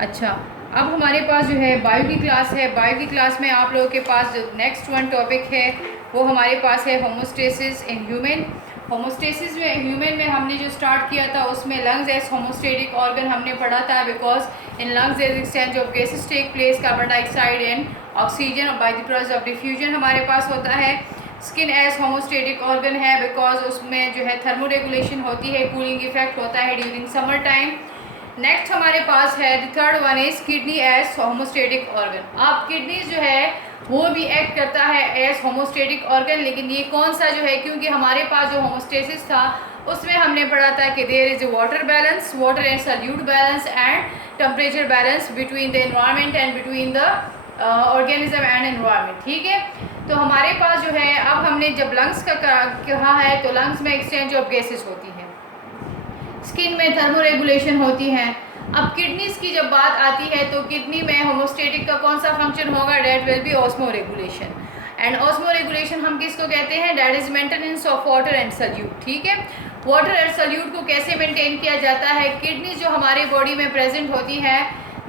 अच्छा, अब हमारे पास जो है बायो की क्लास है। बायो की क्लास में आप लोगों के पास जो नेक्स्ट वन टॉपिक है वो हमारे पास है होमोस्टेसिस इन ह्यूमन। होमोस्टेसिस में ह्यूमन में हमने जो स्टार्ट किया था उसमें लंग्स एज होमोस्टेटिक ऑर्गन हमने पढ़ा था, because in lungs as exchange of gases take place, carbon dioxide and oxygen by the process of diffusion हमारे पास होता है। स्किन एज होमोस्टेटिक ऑर्गन है बिकॉज उसमें जो है थर्मो रेगुलेशन होती है, कूलिंग इफेक्ट होता है ड्यूरिंग समर टाइम। नेक्स्ट हमारे पास है the third one is kidney as homeostatic organ. अब किडनी जो है वो भी एक्ट करता है एज होमोस्टेटिक ऑर्गन, लेकिन ये कौन सा जो है, क्योंकि हमारे पास जो होमोस्टेसिस था उसमें हमने पढ़ा था कि there is a water balance, water and solute balance and temperature balance between the environment and between the organism and environment. ठीक है, तो हमारे पास जो है अब हमने जब लंग्स का कहा है तो लंग्स में एक्सचेंज ऑफ गैसेस होती है, स्किन में थर्मो रेगुलेशन होती है। अब किडनीज की जब बात आती है तो किडनी में होमोस्टेटिक का कौन सा फंक्शन होगा, that will be osmoregulation. And osmoregulation हम किसको कहते हैं, that is maintenance of water and solute. ठीक है, वाटर एंड सल्यूट को कैसे मेंटेन किया जाता है, किडनीज जो हमारे बॉडी में प्रेजेंट होती है,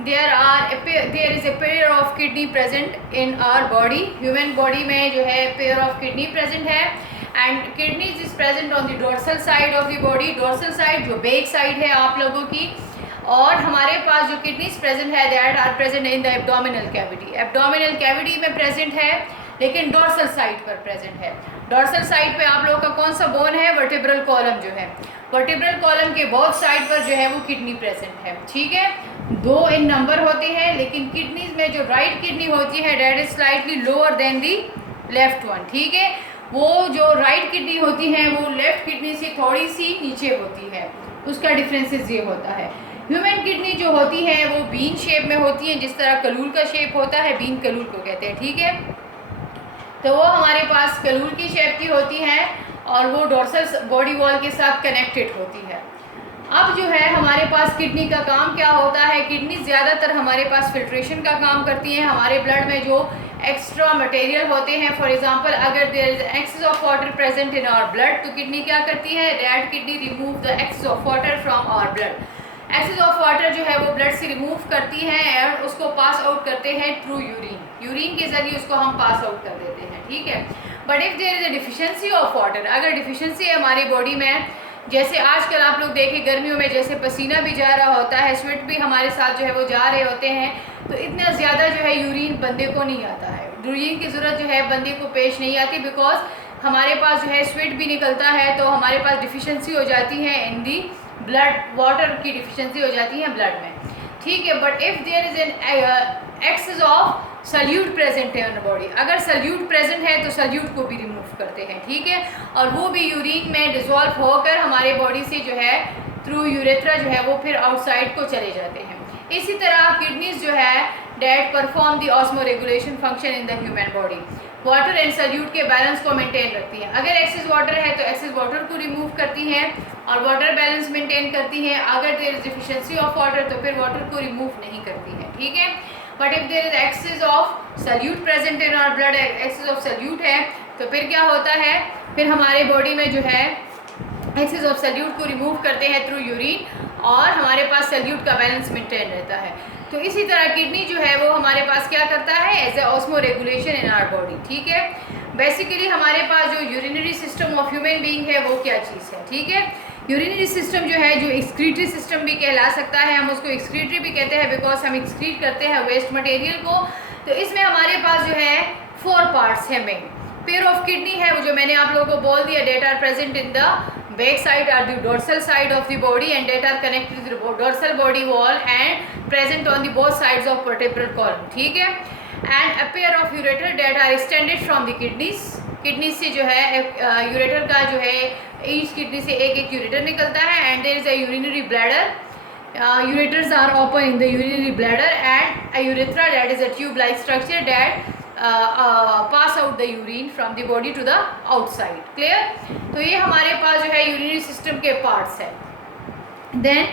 there is a pair of kidney present in our body. Human body में जो है पेयर ऑफ किडनी प्रेजेंट है and kidneys is present on the dorsal side of the body. Dorsal side जो back side है आप लोगों की, और हमारे पास जो किडनीज प्रेजेंट है that are present in the abdominal cavity. Abdominal cavity में प्रेजेंट है लेकिन डोर्सल साइड पर प्रेजेंट है। डोर्सल साइड पे आप लोगों का कौन सा बोन है, वर्टिब्रल कॉलम जो है, वर्टिब्रल कॉलम के बोथ साइड पर जो है वो किडनी प्रेजेंट है। ठीक है, दो इन नंबर होते हैं, लेकिन किडनीज में जो राइट किडनी होती है that is slightly lower than the left one. ठीक है, वो जो राइट किडनी होती है वो लेफ्ट किडनी से थोड़ी सी नीचे होती है, उसका डिफरेंसेस ये होता है। ह्यूमन किडनी जो होती है वो बीन शेप में होती है, जिस तरह कलूल का शेप होता है, बीन कलूल को कहते हैं। ठीक है, तो वो हमारे पास कलूल की शेप की होती है और वो डोर्सल बॉडी वॉल के साथ कनेक्टेड होती है। अब जो है हमारे पास किडनी का काम क्या होता है, किडनी ज़्यादातर हमारे पास फिल्ट्रेशन का काम करती हैं। हमारे ब्लड में जो एक्स्ट्रा मटेरियल होते हैं, फॉर एग्जांपल अगर there is excess of water present in our blood तो किडनी क्या करती है, that kidney remove the excess of water from our blood. Excess of water जो है वो ब्लड से रिमूव करती है और उसको पास आउट करते हैं थ्रू यूरिन। यूरिन के जरिए उसको हम पास आउट कर देते हैं। ठीक है, but if there is a deficiency of water, अगर डिफिशिएंसी है हमारी बॉडी में, जैसे आजकल आप लोग देखें गर्मियों में जैसे पसीना भी जा रहा होता है, स्वेट भी हमारे साथ जो है वो जा रहे होते हैं, तो इतना ज़्यादा जो है यूरिन बंदे को नहीं आता है, यूरिन की ज़रूरत जो है बंदे को पेश नहीं आती, बिकॉज हमारे पास जो है स्वेट भी निकलता है, तो हमारे पास डिफिशिएंसी हो जाती है इन दी ब्लड, वाटर की डिफिशिएंसी हो जाती है ब्लड में। ठीक है, but if there is an excess of solute present है इन बॉडी, अगर सल्यूट प्रेजेंट है तो सल्यूट को भी रिमूव करते हैं। ठीक है, और वो भी यूरिन में डिसॉल्व होकर हमारे बॉडी से जो है थ्रू यूरेथ्रा जो है वो फिर आउटसाइड को चले जाते हैं। इसी तरह किडनीज जो है that perform the osmoregulation function in the human body, water and solute के बैलेंस को मेंटेन रखती हैं। अगर एक्सेस वाटर है तो एक्सेस वाटर को रिमूव करती हैं और वाटर बैलेंस मेंटेन करती हैं। अगर there is deficiency of water तो फिर वाटर को रिमूव नहीं करती हैं। ठीक है, but if there is excess of solute present in our blood, excess of solute है तो फिर क्या होता है, फिर हमारे बॉडी में जो है एक्सेस ऑफ सल्यूट को रिमूव करते हैं थ्रू यूरिन और हमारे पास सल्यूट का बैलेंस मेंटेन रहता है। तो इसी तरह किडनी जो है वो हमारे पास क्या करता है, as a osmoregulation in our body. ठीक है, बेसिकली हमारे पास जो urinary system of human being है वो क्या चीज़ है। ठीक है, यूरिनरी सिस्टम जो है, जो एक्सक्रीटरी सिस्टम भी कहला सकता है, हम उसको एक्सक्रीटरी भी कहते हैं बिकॉज हम एक्सक्रीट करते हैं वेस्ट मटेरियल को। तो इसमें हमारे पास जो है 4 पार्ट्स है मेन। पेयर ऑफ किडनी है वो जो मैंने आप लोगों को बोल दिया, that are present in the back side और the dorsal side of the body and that are connected to the dorsal body wall and present on the both sides of vertebral column. ठीक है, and a pair of ureter that are extended from the kidneys. Kidney से जो है ureter का जो है each kidney से एक यूरेटर निकलता है and there is a urinary bladder, ureters are open in the urinary bladder and a urethra that is a tube like structure that pass out the urine from the body to the outside. Clear? तो ये हमारे पास जो है urinary system के parts है। Then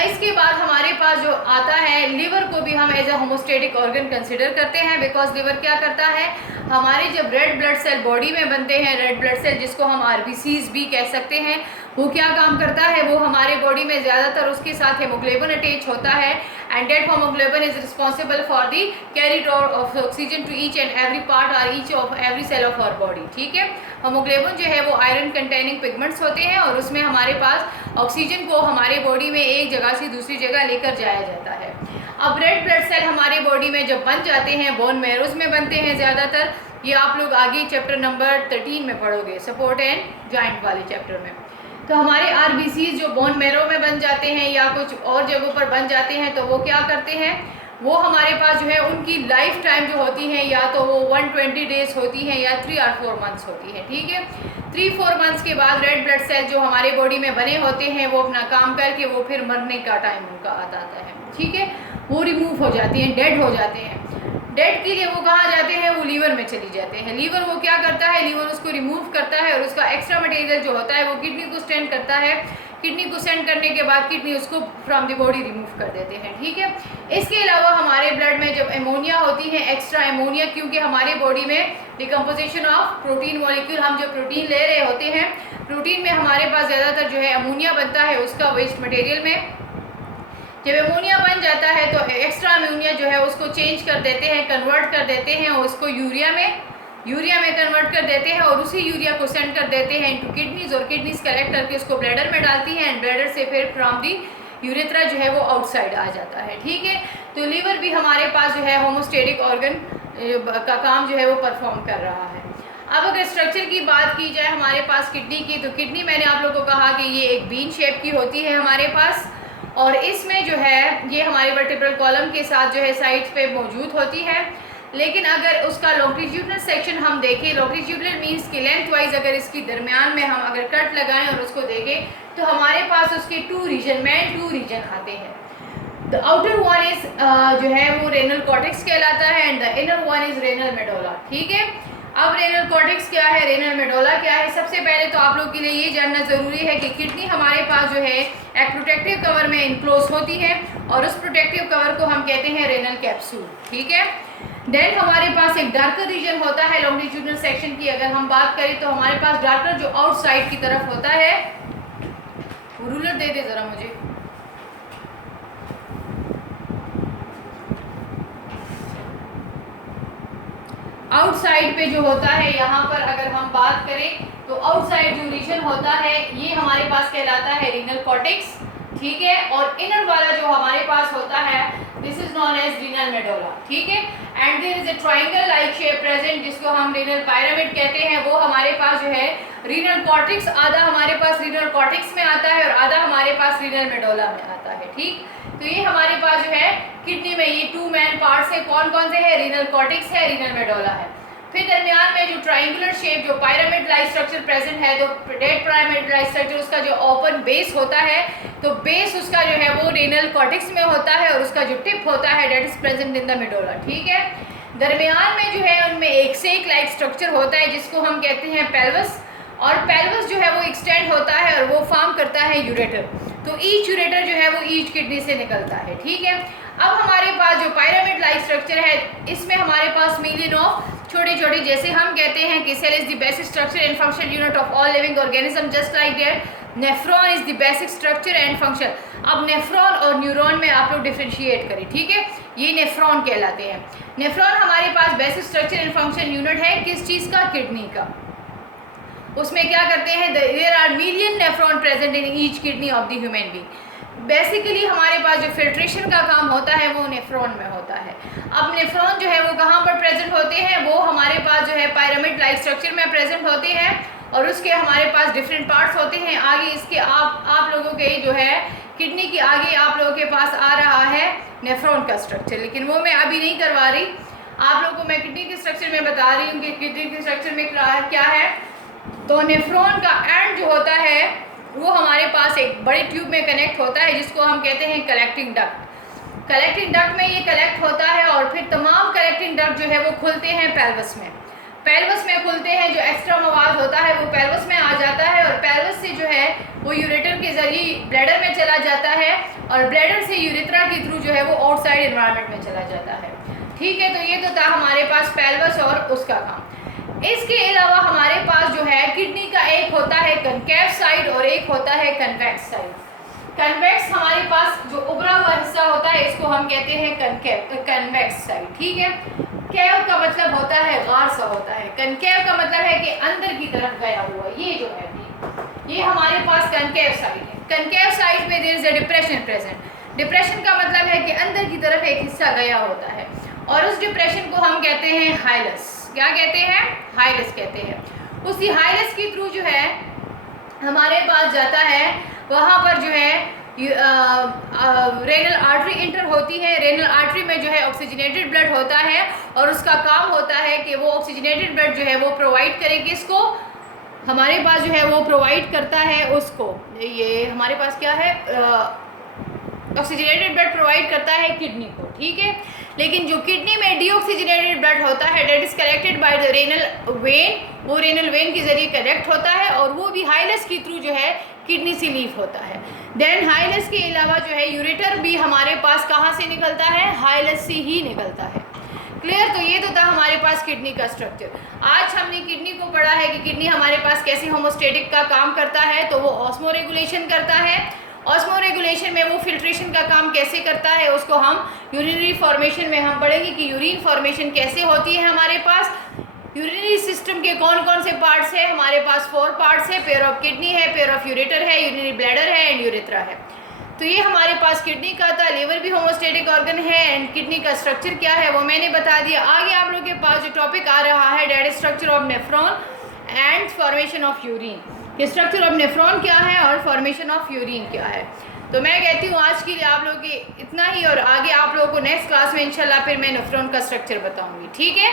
इसके बाद हमारे पास जो आता है लिवर को भी हम as a homeostatic organ consider करते हैं बिकॉज लिवर क्या करता है, हमारे जब रेड ब्लड सेल बॉडी में बनते हैं, रेड ब्लड सेल जिसको हम आरबीसीज भी कह सकते हैं, वो क्या काम करता है, वो हमारे बॉडी में ज़्यादातर उसके साथ हेमोग्लोबिन अटैच होता है and that haemoglobin is responsible for the carrier of oxygen to each and every part और each of every cell of our body. ठीक है, हेमोग्लोबिन जो है वो आयरन कंटेनिंग पिगमेंट्स होते हैं और उसमें हमारे पास ऑक्सीजन को हमारे बॉडी में एक जगह से दूसरी जगह लेकर जाया जाता है। अब रेड ब्लड सेल हमारे बॉडी में जब बन जाते हैं, बोन मैरोज में बनते हैं ज़्यादातर, ये आप लोग आगे चैप्टर नंबर 13 में पढ़ोगे, सपोर्ट एंड जॉइंट वाले चैप्टर में। तो हमारे आरबीसीज जो बोन मैरो में बन जाते हैं या कुछ और जगहों पर बन जाते हैं, तो वो क्या करते हैं, वो हमारे पास जो है उनकी लाइफ टाइम जो होती है या तो वो 120 डेज होती है या 3 और 4 मंथ्स होती है। ठीक है, 3-4 मंथ्स के बाद रेड ब्लड सेल जो हमारे बॉडी में बने होते हैं वो अपना काम करके वो फिर मरने का टाइम उनका आता है। ठीक है, वो रिमूव हो जाती हैं, डेड हो जाते हैं। डेड के लिए वो कहाँ जाते हैं, वो लीवर में चली जाते हैं। लीवर वो क्या करता है, लीवर उसको रिमूव करता है और उसका एक्स्ट्रा मटेरियल जो होता है वो किडनी को सेंड करता है। किडनी को सेंड करने के बाद किडनी उसको फ्रॉम द बॉडी रिमूव कर देते हैं। ठीक है, इसके अलावा हमारे ब्लड में जब एमोनिया होती है, एक्स्ट्रा एमोनिया, क्योंकि हमारे बॉडी में डिकम्पोजिशन ऑफ प्रोटीन मॉलिक्यूल, हम जो प्रोटीन ले रहे होते हैं, प्रोटीन में हमारे पास ज़्यादातर जो है अमोनिया बनता है उसका वेस्ट मटेरियल में। जब अमोनिया बन जाता है तो एक्स्ट्रा अमोनिया जो है उसको चेंज कर देते हैं, कन्वर्ट कर देते हैं और उसको यूरिया में कन्वर्ट कर देते हैं और उसी यूरिया को सेंड कर देते हैं इनटू किडनीज और किडनीज कलेक्ट करके उसको ब्लैडर में डालती हैं एंड ब्लैडर से फिर फ्रॉम दी यूरेथ्रा जो है वो आउटसाइड आ जाता है। ठीक है, तो लीवर भी हमारे पास जो है होमोस्टेटिक ऑर्गन का काम जो है वो परफॉर्म कर रहा है। अब अगर स्ट्रक्चर की बात की जाए हमारे पास किडनी की, तो किडनी मैंने आप लोगों को कहा कि ये एक बीन शेप की होती है हमारे पास और इसमें जो है ये हमारे वर्टिब्रल कॉलम के साथ जो है साइड्स पे मौजूद होती है। लेकिन अगर उसका लॉन्गिट्यूडनल सेक्शन हम देखें, लॉन्गिट्यूडनल मीन्स कि लेंथ वाइज अगर इसकी दरमियान में हम अगर कट लगाएं और उसको देखें तो हमारे पास उसके 2 रीजन आते हैं। द आउटर वन इज जो है वो रेनल कॉर्टेक्स कहलाता है and the inner one is renal medulla. ठीक है, अब रेनल कॉर्टेक्स क्या है, रेनल मेडोला क्या है, सबसे पहले तो आप लोग के लिए ये जानना ज़रूरी है कि किडनी हमारे पास जो है एक प्रोटेक्टिव कवर में इनक्लोज होती है और उस प्रोटेक्टिव कवर को हम कहते हैं रेनल कैप्सूल। ठीक है, देन हमारे पास एक डार्कर रीजन होता है लॉन्गिट्यूडनल सेक्शन की अगर हम बात करें तो हमारे पास डार्कर जो आउटसाइड की तरफ होता है, रूलर दे दे ज़रा मुझे, आउटसाइड पे जो होता है यहाँ पर अगर हम बात करें तो आउटसाइड जो रीजन होता है ये हमारे पास कहलाता है रीनल कॉर्टेक्स। ठीक है, और इनर वाला जो हमारे पास होता है this is known as renal medulla. ठीक है, and there is a triangle like shape present जिसको हम रीनल पिरामिड कहते हैं। वो हमारे पास जो है रीनल कॉर्टेक्स आधा हमारे पास रीनल कॉर्टेक्स में आता है और आधा हमारे पास रीनल मेडोला में आता है। ठीक, तो ये हमारे पास जो है किडनी में ये 2 मेन पार्ट्स है, कौन कौन से है, रीनल कॉर्टेक्स है, रीनल मेडोला है। फिर दरमियान में जो ट्रायंगुलर शेप जो पिरामिड लाइक स्ट्रक्चर प्रेजेंट है, तो डेड पिरामिड लाइक स्ट्रक्चर उसका जो ओपन बेस होता है, तो बेस उसका जो है वो रेनल कॉर्टेक्स में होता है और उसका जो टिप होता है that is present in the medulla. ठीक है, दरमियान में जो है उनमें एक से एक लाइक स्ट्रक्चर होता है जिसको हम कहते हैं पेल्वस, और पेल्वस जो है वो एक्सटेंड होता है और वो फॉर्म करता है यूरेटर। तो ईच यूरेटर जो है वो ईच किडनी से निकलता है। ठीक है, अब हमारे पास जो पिरामिड लाइक स्ट्रक्चर है इसमें हमारे पास मिलियन ऑफ छोटे छोटे, जैसे हम कहते हैं कि cell is the basic structure and function unit of all living organism, just like that nephron is the basic structure and function. अब नेफ्रॉन और न्यूरॉन में आप लोग डिफ्रेंशिएट करें। ठीक है, ये नेफ्रॉन कहलाते हैं। नेफ्रॉन हमारे पास basic structure and function unit है किस चीज़ का, किडनी का। उसमें क्या करते हैं, there are million nephron present in each kidney of the human being. Basically हमारे पास जो फिल्ट्रेशन का काम होता है वो नेफ्रॉन में होता है। अब नेफ्रॉन जो है वो कहाँ पर प्रेजेंट होते हैं, वो हमारे पास जो है पिरामिड लाइक स्ट्रक्चर में प्रेजेंट होते हैं और उसके हमारे पास डिफरेंट पार्ट्स होते हैं। आगे इसके आप लोगों के जो है किडनी के आगे आप लोगों के पास आ रहा है नेफ्रॉन का स्ट्रक्चर, लेकिन वो मैं अभी नहीं करवा रही आप लोगों को, मैं किडनी के स्ट्रक्चर में बता रही हूँ कि किडनी के स्ट्रक्चर में क्या है। तो नेफ्रॉन का एंड जो होता है वो हमारे पास एक बड़े ट्यूब में कनेक्ट होता है जिसको हम कहते हैं कलेक्टिंग डक्ट। कलेक्टिंग डक्ट में ये कलेक्ट होता है और फिर तमाम कलेक्टिंग डक्ट जो है वो खुलते हैं पेल्वस में। पेल्वस में खुलते हैं, जो एक्स्ट्रा मवाद होता है वो पेल्वस में आ जाता है और पेल्वस से जो है वो यूरेटर के जरिए ब्लैडर में चला जाता है और ब्लैडर से यूरेथ्रा के थ्रू जो है वो आउटसाइड एनवायरनमेंट में चला जाता है। ठीक है, तो ये तो था हमारे पास पेल्वस और उसका काम। इसके अलावा हमारे पास जो है किडनी का एक होता है कनकेव साइड और एक होता है कन्वेक्स साइड। कन्वेक्स हमारे पास जो उभरा हुआ हिस्सा होता है इसको हम कहते हैं कनकेव, कन्वेक्स साइड, ठीक है। केव का मतलब होता है गार सा होता है, कनकेव का मतलब है कि अंदर की तरफ गया हुआ, ये जो है ये हमारे पास कनकेव साइड है। कनकेव साइड में there is a depression present. Depression का मतलब है कि अंदर की तरफ एक हिस्सा गया होता है और उस डिप्रेशन को हम कहते हैं हाइलस। क्या कहते हैं? हाइलस कहते हैं। उसी हाइलस के थ्रू जो है हमारे पास जाता है, वहाँ पर जो है रेनल आर्टरी इंटर होती है। रेनल आर्टरी में जो है ऑक्सीजनेटेड ब्लड होता है और उसका काम होता है कि वो ऑक्सीजनेटेड ब्लड जो है वो प्रोवाइड करे किसको? हमारे पास जो है वो प्रोवाइड करता है उसको, ये हमारे पास क्या है, ऑक्सीजनेटेड ब्लड प्रोवाइड करता है किडनी को, ठीक है। लेकिन जो किडनी में डीऑक्सीजनेटेड ब्लड होता है that is collected by the renal vein, वो रेनल वेन के जरिए कलेक्ट होता है और वो भी हाइलस के थ्रू जो है किडनी से लीव होता है। देन हाइलस के अलावा जो है यूरेटर भी हमारे पास कहाँ से निकलता है? हाइलस से ही निकलता है। क्लियर? तो ये तो था हमारे पास किडनी का स्ट्रक्चर। आज हमने किडनी को पढ़ा है कि किडनी हमारे पास कैसे होमोस्टेटिक का काम करता है, तो वो ऑस्मो रेगुलेशन करता है। ऑस्मो रेगुलेशन में वो फिल्ट्रेशन का काम कैसे करता है उसको हम यूरिनरी फॉर्मेशन में हम पढ़ेंगे कि यूरिन फॉर्मेशन कैसे होती है हमारे पास। यूरिनरी सिस्टम के कौन कौन से पार्ट्स है? हमारे पास 4 पार्ट्स है, पेयर ऑफ किडनी है, पेयर ऑफ यूरेटर है, यूरिनरी ब्लैडर है एंड यूरेथ्रा है। तो ये हमारे पास किडनी का था। लीवर भी होमोस्टेटिक ऑर्गन है एंड किडनी का स्ट्रक्चर क्या है वो मैंने बता दिया। आगे आप लोगों के पास जो टॉपिक आ रहा है that is structure of nephron and formation of urine. कि स्ट्रक्चर ऑफ नेफ्रॉन क्या है और फॉर्मेशन ऑफ यूरिन क्या है। तो मैं कहती हूँ आज के लिए आप लोगों के इतना ही और आगे आप लोगों को नेक्स्ट क्लास में इंशाल्लाह फिर मैं नेफ्रॉन का स्ट्रक्चर बताऊँगी, ठीक है।